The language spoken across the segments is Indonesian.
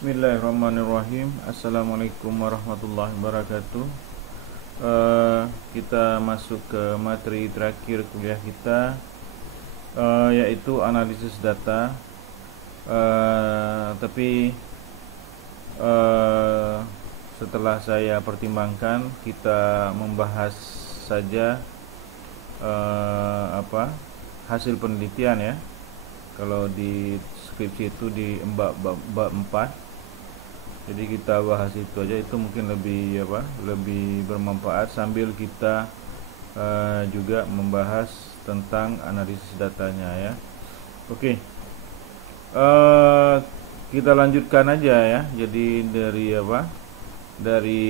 Bismillahirrahmanirrahim. Assalamualaikum warahmatullahi wabarakatuh. Kita masuk ke materi terakhir kuliah kita, yaitu analisis data. Tapi setelah saya pertimbangkan, kita membahas saja hasil penelitian ya. Kalau di skripsi itu di bab 4. Jadi kita bahas itu aja, itu mungkin lebih bermanfaat sambil kita juga membahas tentang analisis datanya ya. Oke. Kita lanjutkan aja ya. Jadi dari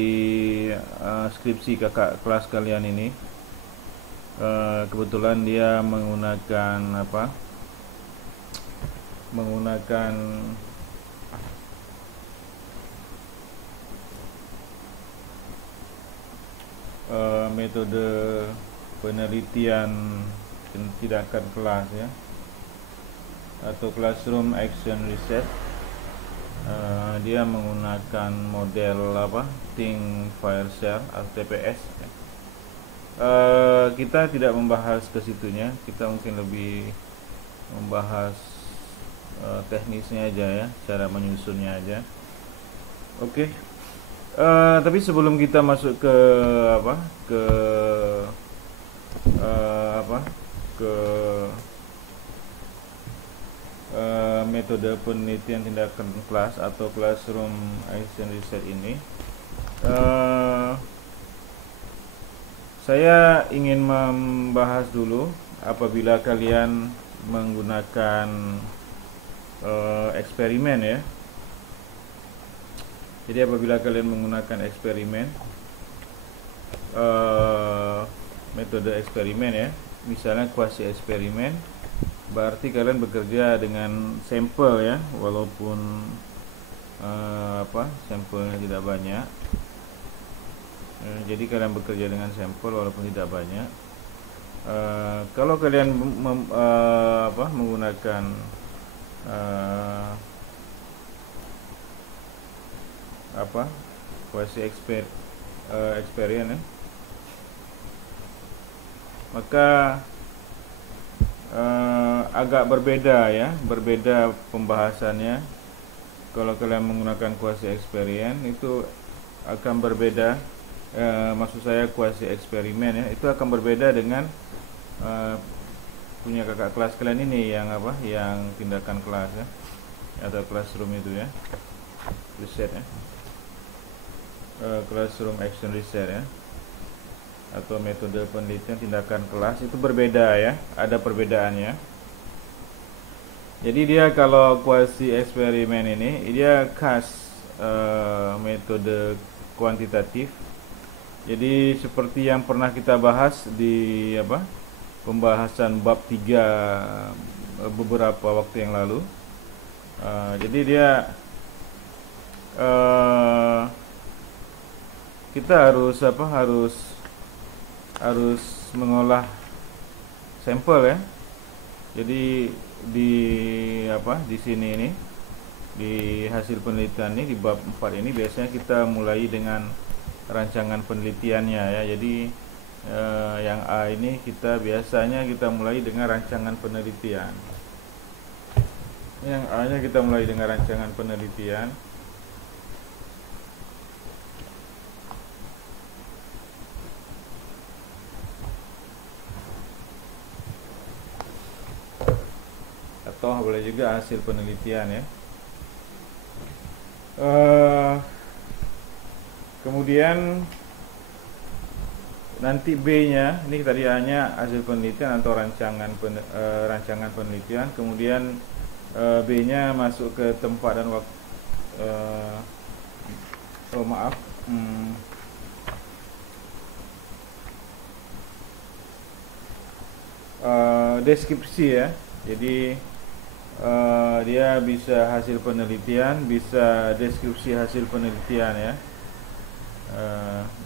skripsi kakak kelas kalian ini, kebetulan dia menggunakan metode penelitian tindakan kelas ya, atau Classroom Action Research. Dia menggunakan model Think, Fire, Share atau TPS ya. Kita tidak membahas ke situnya, kita mungkin lebih membahas teknisnya aja ya, cara menyusunnya aja. Oke. Tapi sebelum kita masuk ke metode penelitian tindakan kelas atau Classroom Action Research ini, saya ingin membahas dulu apabila kalian menggunakan eksperimen ya. Jadi apabila kalian menggunakan eksperimen, metode eksperimen ya, misalnya kuasi eksperimen, berarti kalian bekerja dengan sampel ya, walaupun sampelnya tidak banyak. Jadi kalian bekerja dengan sampel walaupun tidak banyak. Kalau kalian menggunakan kuasi experience ya, maka agak berbeda pembahasannya. Kalau kalian menggunakan kuasi experience itu akan berbeda, maksud saya kuasi eksperimen ya, itu akan berbeda dengan punya kakak kelas kalian ini yang tindakan kelas ya, atau classroom itu ya, research ya, Classroom Action Research ya, atau metode penelitian tindakan kelas, itu berbeda ya, ada perbedaannya. Jadi dia kalau kuasi eksperimen ini dia khas metode kuantitatif. Jadi seperti yang pernah kita bahas di pembahasan bab 3 beberapa waktu yang lalu. Jadi dia kita harus mengolah sampel ya. Jadi di sini ini, di hasil penelitian ini, di bab 4 ini biasanya kita mulai dengan rancangan penelitiannya ya. Jadi yang A ini biasanya kita mulai dengan rancangan penelitian. Yang A nya kita mulai dengan rancangan penelitian. Atau boleh juga hasil penelitian ya. Kemudian nanti B-nya, ini tadi A-nya hasil penelitian atau rancangan penelitian. Kemudian B-nya masuk ke tempat dan waktu. Deskripsi ya. Jadi dia bisa hasil penelitian, bisa deskripsi hasil penelitian ya.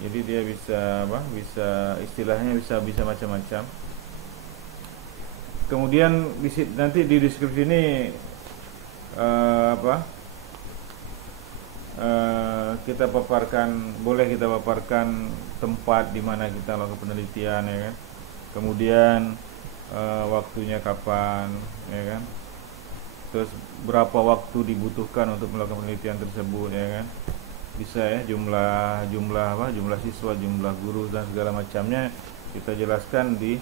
Jadi dia bisa istilahnya bisa macam-macam. Kemudian nanti di deskripsi ini kita paparkan, boleh kita paparkan tempat di mana kita lakukan penelitian, ya kan. Kemudian waktunya kapan, ya kan. Terus berapa waktu dibutuhkan untuk melakukan penelitian tersebut, ya kan. Bisa ya, jumlah siswa, jumlah guru dan segala macamnya kita jelaskan di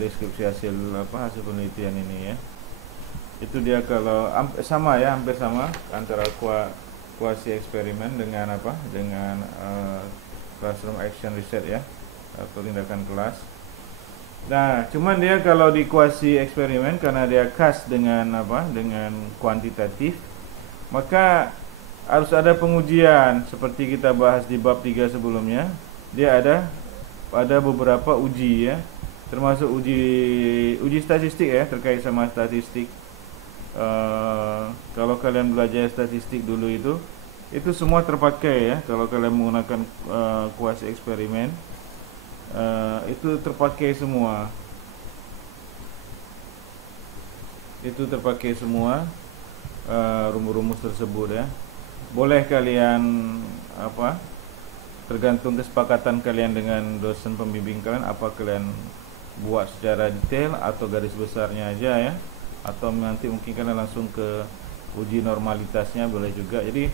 deskripsi hasil penelitian ini, ya. Itu dia. Kalau sama ya, hampir sama antara kuasi eksperimen dengan classroom action research, ya, atau tindakan kelas. Nah, cuman dia kalau di kuasi eksperimen, karena dia khas dengan dengan kuantitatif, maka harus ada pengujian seperti kita bahas di bab 3 sebelumnya. Dia ada beberapa uji, ya, termasuk uji statistik, ya, terkait sama statistik. Kalau kalian belajar statistik dulu itu semua terpakai, ya. Kalau kalian menggunakan kuasi eksperimen, itu terpakai semua. Itu terpakai semua rumus-rumus tersebut, ya. Boleh kalian tergantung kesepakatan kalian dengan dosen pembimbing kalian, apa kalian buat secara detail atau garis besarnya aja, ya, atau nanti mungkin kalian langsung ke uji normalitasnya, boleh juga. Jadi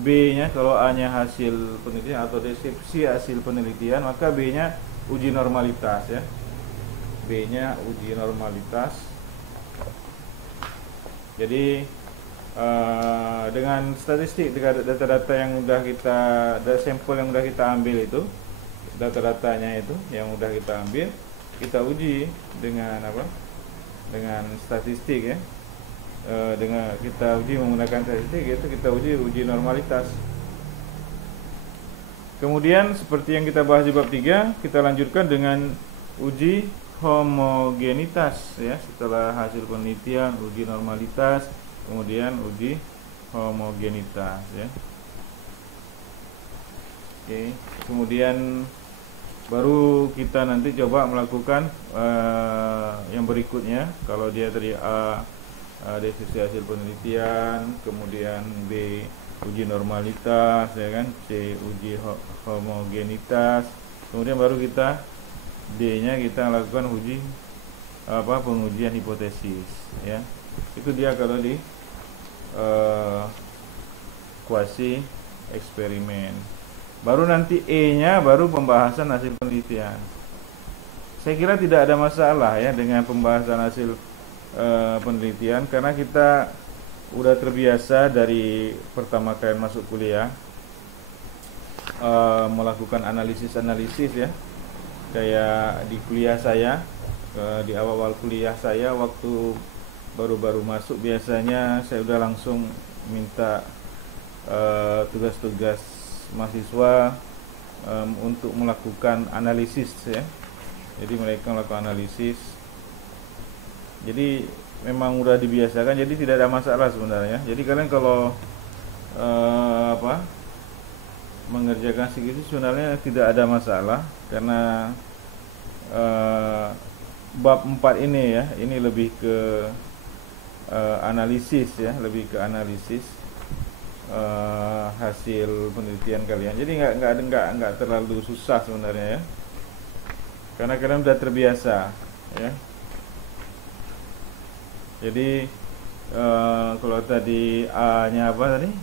B-nya, kalau A-nya hasil penelitian atau deskripsi hasil penelitian, maka B-nya uji normalitas, ya. B-nya uji normalitas. Jadi dengan statistik, data-data yang udah kita, sampel yang udah kita ambil itu, data-datanya itu yang udah kita ambil, kita uji dengan dengan statistik, ya. Dengan kita uji menggunakan statistik, itu kita uji normalitas. Kemudian seperti yang kita bahas di bab 3, kita lanjutkan dengan uji homogenitas, ya. Setelah hasil penelitian, uji normalitas, kemudian uji homogenitas, ya. Oke, kemudian baru kita nanti coba melakukan yang berikutnya. Kalau dia tadi A, deskripsi hasil penelitian, kemudian B, uji normalitas, ya kan, C, uji homogenitas, kemudian baru kita D-nya kita lakukan uji pengujian hipotesis, ya. Itu dia kalau di kuasi eksperimen. Baru nanti E-nya baru pembahasan hasil penelitian. Saya kira tidak ada masalah, ya, dengan pembahasan hasil penelitian, karena kita udah terbiasa dari pertama kali masuk kuliah melakukan analisis, ya. Kayak di kuliah saya, di awal-awal kuliah saya, waktu baru-baru masuk, biasanya saya udah langsung minta tugas-tugas mahasiswa untuk melakukan analisis, ya. Jadi mereka melakukan analisis. Jadi memang udah dibiasakan, jadi tidak ada masalah sebenarnya. Jadi kalian kalau mengerjakan skripsi sebenarnya tidak ada masalah, karena bab 4 ini, ya, ini lebih ke analisis, ya, lebih ke analisis hasil penelitian kalian. Jadi nggak terlalu susah sebenarnya, ya, karena kalian sudah terbiasa, ya. Jadi kalau tadi A-nya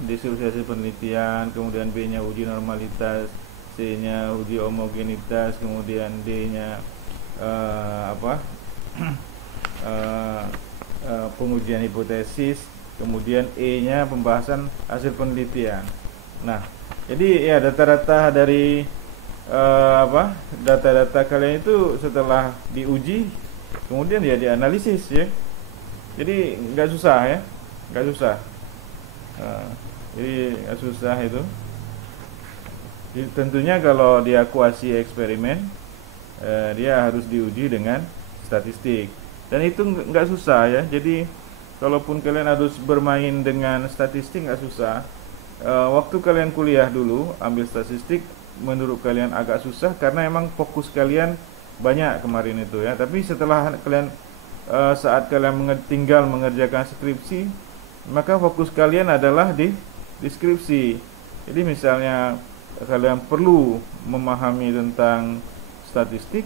deskripsi hasil penelitian, kemudian B-nya uji normalitas, C-nya uji homogenitas, kemudian D-nya pengujian hipotesis, kemudian E-nya pembahasan hasil penelitian. Nah, jadi ya data-data dari data-data kalian itu setelah diuji, kemudian ya dianalisis, ya. Jadi nggak susah, ya, nggak susah. Jadi nggak susah itu. Jadi, tentunya kalau dia kuasi eksperimen, dia harus diuji dengan statistik, dan itu nggak susah, ya. Jadi kalaupun kalian harus bermain dengan statistik, nggak susah. Waktu kalian kuliah dulu ambil statistik, menurut kalian agak susah karena emang fokus kalian banyak kemarin itu, ya. Tapi setelah kalian saat kalian tinggal mengerjakan skripsi, maka fokus kalian adalah di deskripsi. Jadi misalnya kalian perlu memahami tentang statistik,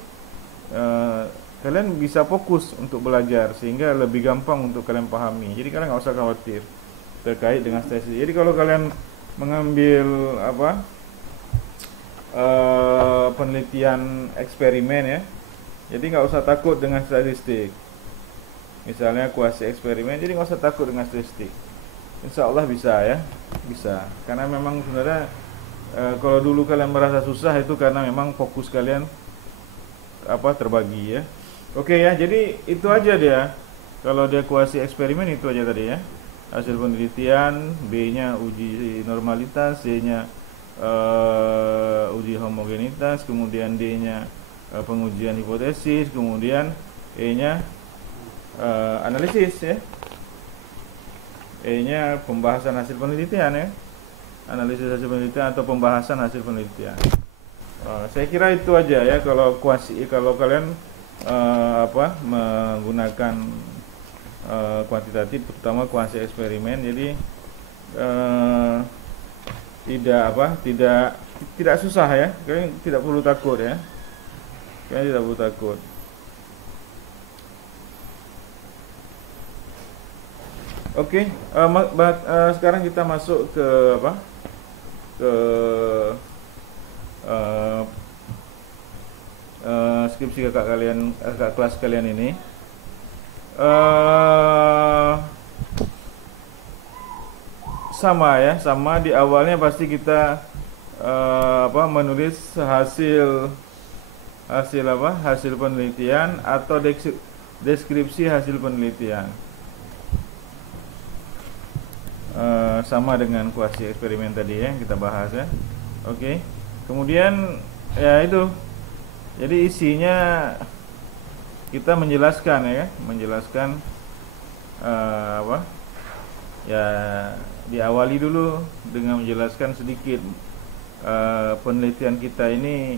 kalian bisa fokus untuk belajar sehingga lebih gampang untuk kalian pahami. Jadi kalian nggak usah khawatir terkait dengan statistik. Jadi kalau kalian mengambil penelitian eksperimen ya, jadi nggak usah takut dengan statistik. Misalnya kuasi eksperimen, jadi nggak usah takut dengan statistik. Insya Allah bisa ya, bisa. Karena memang sebenarnya kalau dulu kalian merasa susah itu karena memang fokus kalian terbagi ya. Oke ya, jadi itu aja dia. Kalau dia kuasi eksperimen itu aja tadi ya. Hasil penelitian, B-nya uji normalitas, C-nya uji homogenitas, kemudian D-nya pengujian hipotesis, kemudian E-nya analisis ya. E-nya pembahasan hasil penelitian ya. Analisis hasil penelitian atau pembahasan hasil penelitian. Saya kira itu aja ya kalau kalian menggunakan kuantitatif, terutama kuasi eksperimen. Jadi tidak susah ya. Kalian tidak perlu takut ya. Kalian tidak perlu takut. Oke, sekarang kita masuk ke skripsi kakak kelas kalian ini. Sama di awalnya pasti kita menulis hasil penelitian atau deskripsi hasil penelitian. Sama dengan kuasi eksperimen tadi ya, kita bahas ya. Oke. Kemudian ya itu. Jadi isinya kita menjelaskan ya, ya diawali dulu dengan menjelaskan sedikit penelitian kita ini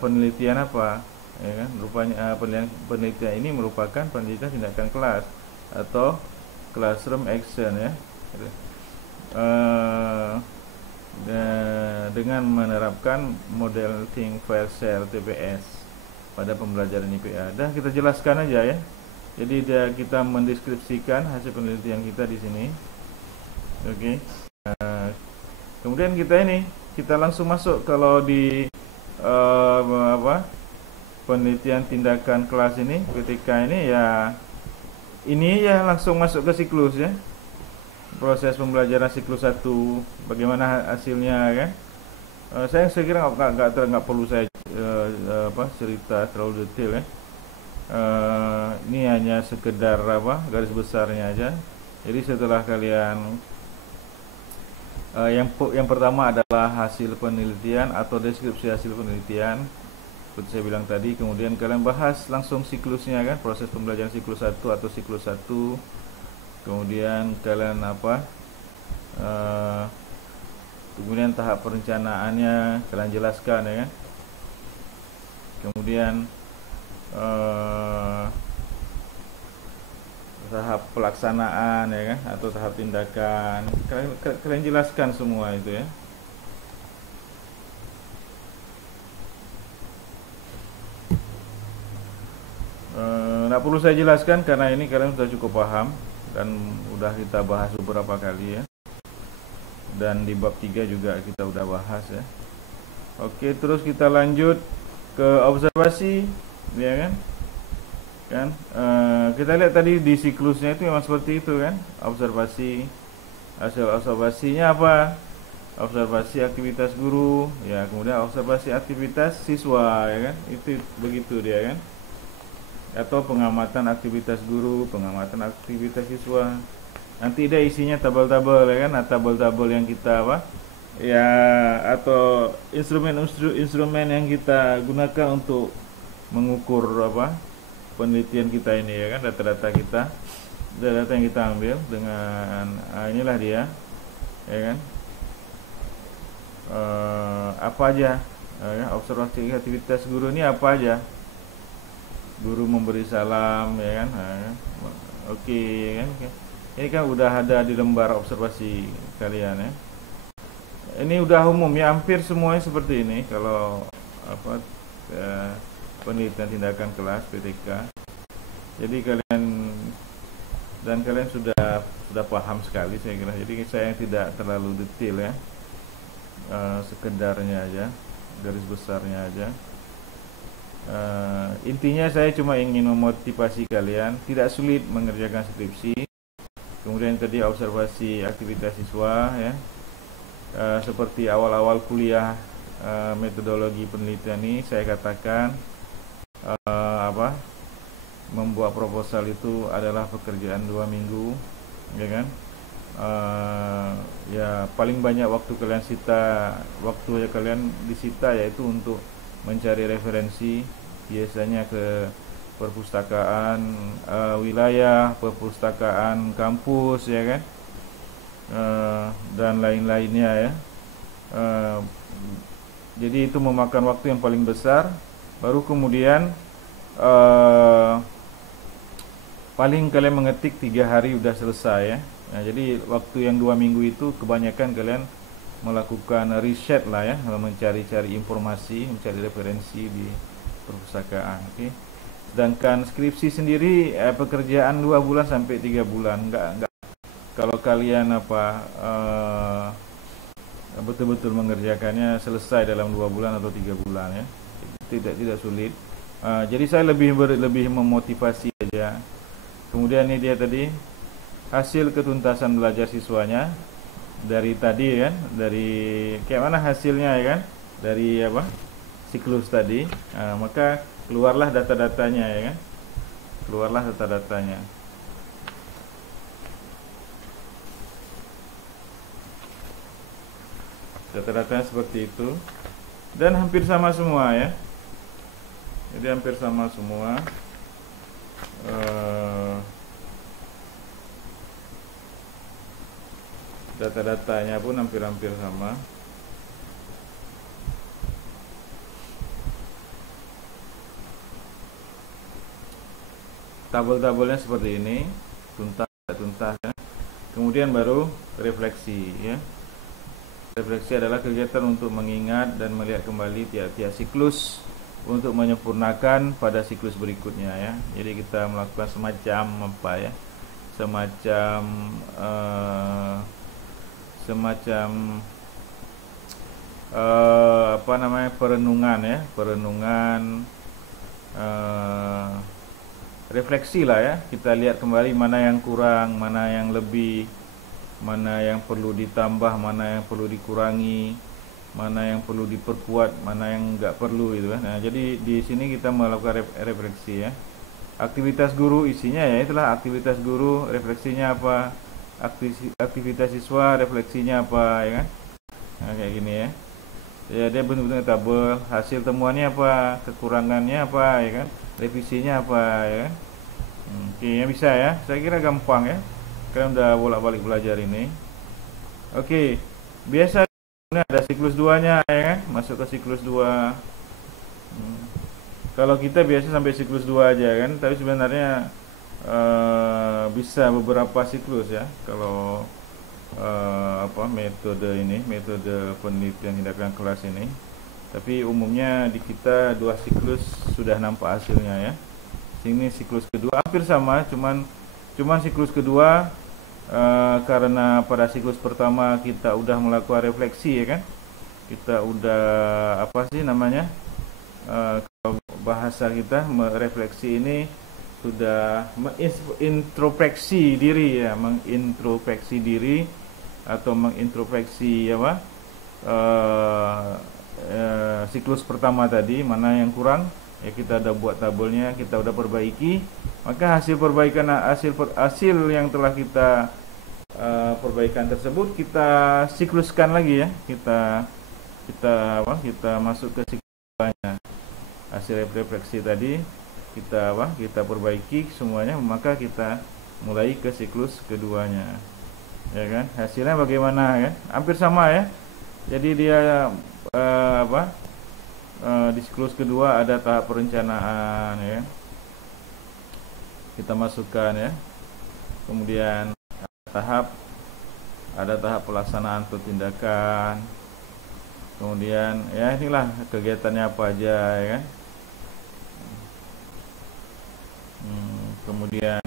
penelitian apa ya kan. Rupanya penelitian ini merupakan penelitian tindakan kelas atau classroom action ya, dengan menerapkan model Think Fair Share TPS pada pembelajaran IPA. Dan kita jelaskan aja ya. Jadi kita mendeskripsikan hasil penelitian kita di sini. Oke. Kemudian kita langsung masuk kalau di penelitian tindakan kelas ini, ketika ini ya langsung masuk ke siklus ya. Proses pembelajaran siklus 1, bagaimana hasilnya kan. Saya kira nggak perlu saya cerita terlalu detail ya. Ini hanya sekedar garis besarnya aja. Jadi setelah kalian yang pertama adalah hasil penelitian atau deskripsi hasil penelitian, seperti saya bilang tadi. Kemudian kalian bahas langsung siklusnya kan, proses pembelajaran siklus 1 atau siklus 1. Kemudian kalian kemudian tahap perencanaannya kalian jelaskan ya kan. Kemudian tahap pelaksanaan ya kan, atau tahap tindakan kalian jelaskan semua itu ya. Nggak perlu saya jelaskan karena ini kalian sudah cukup paham dan udah kita bahas beberapa kali ya. Dan di bab 3 juga kita udah bahas ya. Oke, terus kita lanjut ke observasi ya kan. Kita lihat tadi di siklusnya itu memang seperti itu kan. Observasi, hasil observasinya apa? Observasi aktivitas guru ya, kemudian observasi aktivitas siswa ya kan. Itu begitu dia kan. Atau pengamatan aktivitas guru, pengamatan aktivitas siswa. Nanti dia isinya tabel-tabel ya kan, tabel-tabel yang kita atau instrumen yang kita gunakan untuk mengukur penelitian kita ini ya kan, data-data yang kita ambil dengan inilah dia ya kan. Apa aja observasi aktivitas guru ini apa aja? Guru memberi salam ya kan. Oke ya kan. Ini kan udah ada di lembar observasi kalian ya. Ini udah umum ya, hampir semuanya seperti ini kalau apa penelitian tindakan kelas PTK. Jadi kalian sudah paham sekali saya kira. Jadi saya tidak terlalu detail ya, sekedarnya aja, garis besarnya aja. Intinya saya cuma ingin memotivasi kalian tidak sulit mengerjakan skripsi. Kemudian tadi observasi aktivitas siswa ya. Seperti awal-awal kuliah metodologi penelitian ini saya katakan membuat proposal itu adalah pekerjaan 2 minggu ya kan. Ya paling banyak waktu kalian disita yaitu untuk mencari referensi, biasanya ke perpustakaan wilayah, perpustakaan kampus ya kan, dan lain-lainnya ya. Jadi itu memakan waktu yang paling besar. Baru kemudian paling kalian mengetik 3 hari udah selesai ya. Nah, jadi waktu yang 2 minggu itu kebanyakan kalian melakukan riset lah ya, mencari-cari informasi, mencari referensi di perpustakaan. Oke. Sedangkan skripsi sendiri pekerjaan 2 bulan sampai 3 bulan. Enggak kalau kalian betul-betul mengerjakannya selesai dalam 2 bulan atau 3 bulan ya, tidak sulit. Jadi saya lebih memotivasi aja. Kemudian ini dia tadi hasil ketuntasan belajar siswanya dari tadi kan, dari kayak mana hasilnya ya kan, dari siklus tadi. Maka keluarlah data-datanya ya kan, keluarlah data-datanya. Data-datanya seperti itu dan hampir sama semua ya. Jadi hampir sama semua. Data-datanya pun hampir-hampir sama. Tabel-tabelnya seperti ini, tuntas ya. Kemudian baru refleksi ya. Refleksi adalah kegiatan untuk mengingat dan melihat kembali tiap-tiap siklus untuk menyempurnakan pada siklus berikutnya ya. Jadi kita melakukan semacam perenungan ya, refleksi lah ya. Kita lihat kembali mana yang kurang, mana yang lebih, mana yang perlu ditambah, mana yang perlu dikurangi, mana yang perlu diperkuat, mana yang enggak perlu gitu kan. Nah, jadi di sini kita melakukan refleksi ya. Aktivitas guru isinya ya itulah aktivitas guru, refleksinya apa? Aktivitas siswa, refleksinya apa ya kan? Nah, kayak gini ya. Ya dia bentuk-bentuk tabel, hasil temuannya apa, kekurangannya apa ya kan? Revisinya apa ya kan? Oke, ya bisa ya. Saya kira gampang ya. Kalian udah bolak-balik belajar ini. Oke, biasa ada siklus 2-nya ya kan, masuk ke siklus 2. Kalau kita biasa sampai siklus 2 aja kan, tapi sebenarnya bisa beberapa siklus ya. Kalau metode penelitian tindakan kelas ini. Tapi umumnya di kita 2 siklus sudah nampak hasilnya ya. Sini siklus kedua hampir sama, cuman siklus kedua karena pada siklus pertama kita udah melakukan refleksi ya kan, kita udah kalau bahasa kita merefleksi ini sudah mengintrospeksi diri ya, mengintrospeksi diri atau mengintrospeksi siklus pertama tadi, mana yang kurang ya kita udah buat tabelnya, kita udah perbaiki. Maka hasil yang telah kita perbaikan tersebut kita sikluskan lagi ya, kita masuk ke siklusnya. Hasil refleksi tadi kita perbaiki semuanya, maka kita mulai ke siklus keduanya ya kan. Hasilnya bagaimana ya, hampir sama ya. Jadi dia di siklus kedua ada tahap perencanaan ya, kita masukkan ya, kemudian tahap pelaksanaan atau tindakan, kemudian ya inilah kegiatannya apa aja ya kan. Kemudian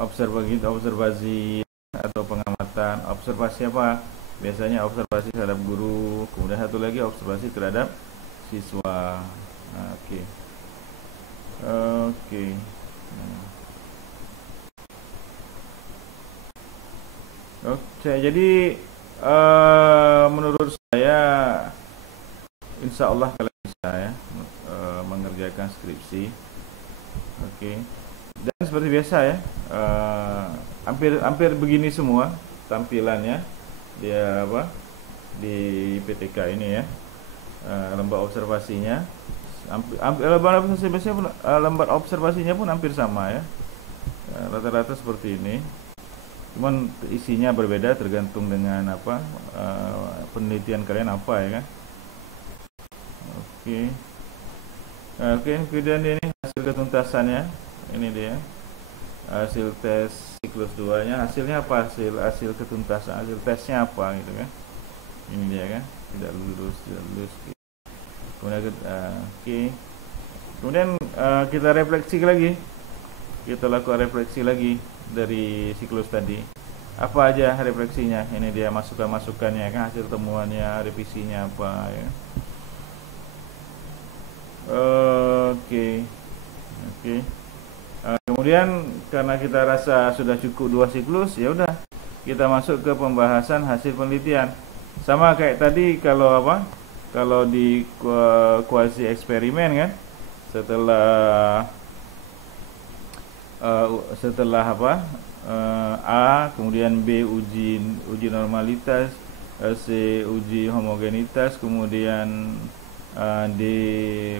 observasi atau pengamatan. Observasi apa? Biasanya observasi terhadap guru, kemudian satu lagi observasi terhadap siswa. Oke. Oke, jadi menurut saya insya Allah kalian bisa ya mengerjakan skripsi. Oke. Dan seperti biasa ya, hampir begini semua tampilannya dia di PTK ini ya. Lembar observasinya lembar observasinya pun hampir sama ya, rata-rata seperti ini, cuman isinya berbeda tergantung dengan penelitian kalian apa ya kan. Oke, kemudian ini hasil ketuntasannya, ini dia hasil tes siklus 2 nya. Hasilnya apa? Hasil ketuntasan, hasil tesnya apa gitu kan. Ini dia kan, tidak lulus. Kemudian kita refleksi lagi, kita lakukan refleksi lagi dari siklus tadi. Apa aja refleksinya? Ini dia masukannya kan, hasil temuannya, revisinya apa ya. Oke. Kemudian karena kita rasa sudah cukup 2 siklus, ya udah kita masuk ke pembahasan hasil penelitian. Sama kayak tadi kalau di kuasi eksperimen kan, setelah A, kemudian B uji normalitas, C uji homogenitas, kemudian D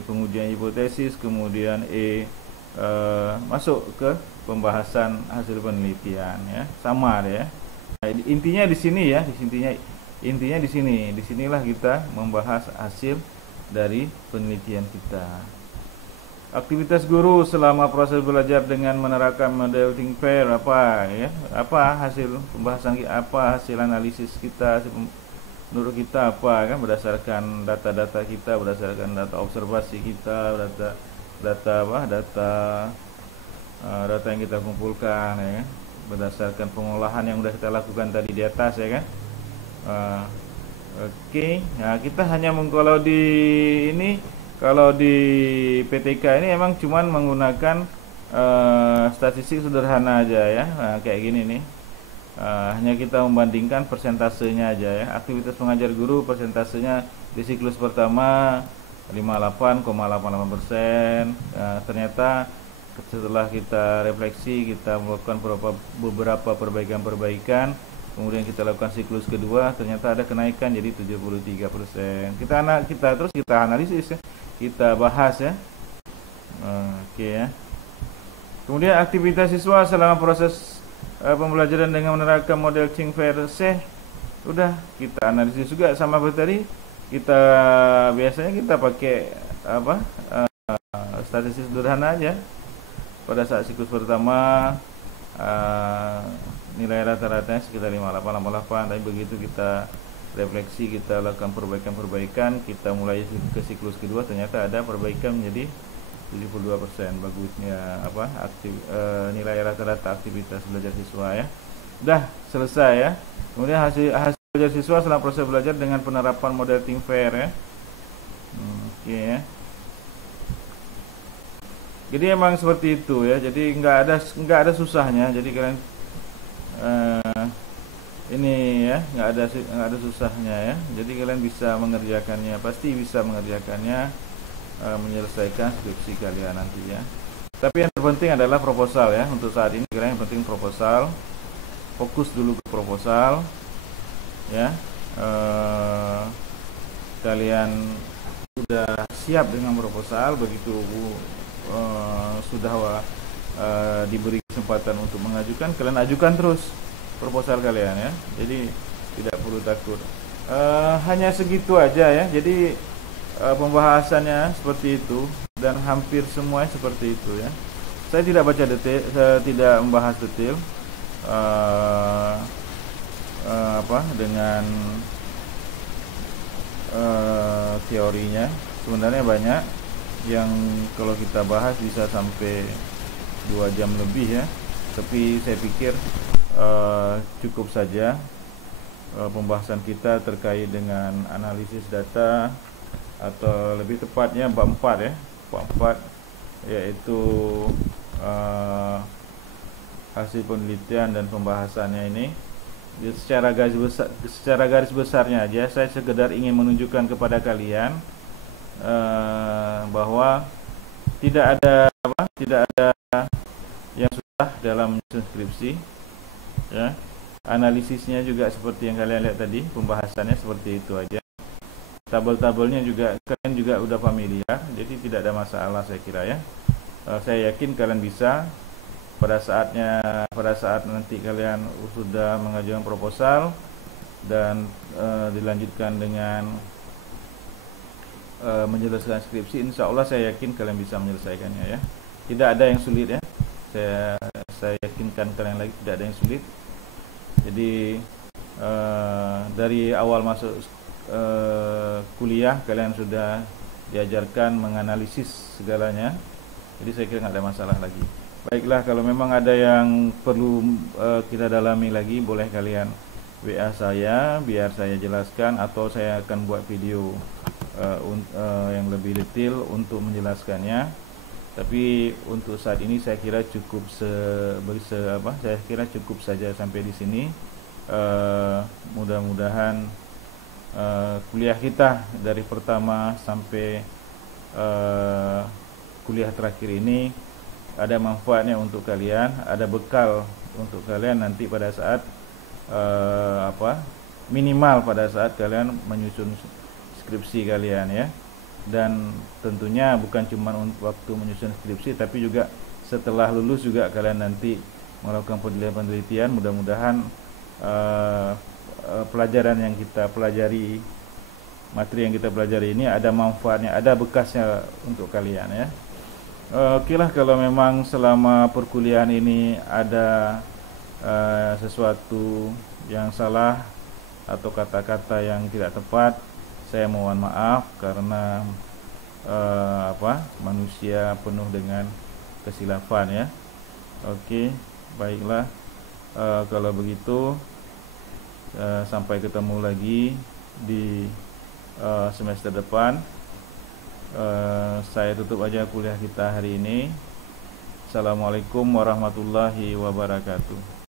pengujian hipotesis, kemudian E masuk ke pembahasan hasil penelitian ya. Sama ya. Nah, intinya di sini ya, intinya di sini. Disinilah kita membahas hasil dari penelitian kita. Aktivitas guru selama proses belajar dengan menerapkan model think pair apa ya? Apa hasil pembahasan, apa hasil analisis kita, menurut kita apa kan, berdasarkan data-data kita, berdasarkan data observasi kita, data yang kita kumpulkan ya kan? Berdasarkan pengolahan yang sudah kita lakukan tadi di atas ya kan. Nah kita hanya kalau di PTK ini emang cuman menggunakan statistik sederhana aja ya. Nah, kayak gini nih, hanya kita membandingkan persentasenya aja ya. Aktivitas pengajar guru persentasenya di siklus pertama 58,88%. Ternyata setelah kita refleksi, kita melakukan beberapa perbaikan, kemudian kita lakukan siklus kedua, ternyata ada kenaikan jadi 73%. Kita analisis ya, kita bahas ya. Ya. Kemudian aktivitas siswa selama proses pembelajaran dengan menerapkan model think pair C, udah kita analisis juga sama seperti tadi. Biasanya kita pakai statistik sederhana aja. Pada saat siklus pertama nilai rata-ratanya sekitar 58,88, tapi begitu kita refleksi, kita lakukan perbaikan, kita mulai ke siklus kedua, ternyata ada perbaikan menjadi 72%. Bagusnya nilai rata-rata aktivitas belajar siswa ya. Udah selesai ya. Kemudian hasil belajar siswa selama proses belajar dengan penerapan model think pair ya. Ya. Jadi emang seperti itu ya. Jadi nggak ada susahnya. Jadi kalian ini ya nggak ada susahnya ya. Jadi kalian bisa mengerjakannya, pasti bisa mengerjakannya, menyelesaikan skripsi kalian nanti ya. Tapi yang terpenting adalah proposal ya. Untuk saat ini kalian yang penting proposal, fokus dulu ke proposal ya. Kalian sudah siap dengan proposal, begitu sudah diberi kesempatan untuk mengajukan, kalian ajukan terus proposal kalian ya. Jadi tidak perlu takut. Hanya segitu aja ya. Jadi pembahasannya seperti itu dan hampir semuanya seperti itu ya. Saya tidak baca detail, saya tidak membahas detail. uh, dengan teorinya. Sebenarnya banyak yang kalau kita bahas bisa sampai 2 jam lebih ya, tapi saya pikir cukup saja pembahasan kita terkait dengan analisis data, atau lebih tepatnya bab 4 ya, bab 4, yaitu hasil penelitian dan pembahasannya ini. Secara garis besarnya aja saya sekedar ingin menunjukkan kepada kalian bahwa tidak ada yang susah dalam menyusun skripsi ya. Analisisnya juga seperti yang kalian lihat tadi, pembahasannya seperti itu aja. Tabel-tabelnya juga kalian juga udah familiar, jadi tidak ada masalah saya kira ya. Saya yakin kalian bisa pada saat nanti kalian sudah mengajukan proposal dan dilanjutkan dengan menyelesaikan skripsi, insya Allah saya yakin kalian bisa menyelesaikannya ya. Tidak ada yang sulit ya, saya yakinkan kalian lagi tidak ada yang sulit. Jadi dari awal masuk kuliah kalian sudah diajarkan menganalisis segalanya, jadi saya kira nggak ada masalah lagi. Baiklah, kalau memang ada yang perlu kita dalami lagi, boleh kalian WA saya biar saya jelaskan, atau saya akan buat video yang lebih detail untuk menjelaskannya. Tapi untuk saat ini saya kira cukup saya kira cukup saja sampai di sini. Mudah-mudahan kuliah kita dari pertama sampai kuliah terakhir ini ada manfaatnya untuk kalian, ada bekal untuk kalian nanti pada saat minimal pada saat kalian menyusun skripsi kalian ya. Dan tentunya bukan cuma untuk waktu menyusun skripsi, tapi juga setelah lulus juga kalian nanti melakukan penelitian. Mudah-mudahan pelajaran yang kita pelajari, materi yang kita pelajari ini ada manfaatnya, ada bekasnya untuk kalian ya. Oke lah, kalau memang selama perkuliahan ini ada sesuatu yang salah atau kata-kata yang tidak tepat, saya mohon maaf karena manusia penuh dengan kesilapan ya. Oke, baiklah, kalau begitu sampai ketemu lagi di semester depan. Saya tutup aja kuliah kita hari ini. Assalamualaikum warahmatullahi wabarakatuh.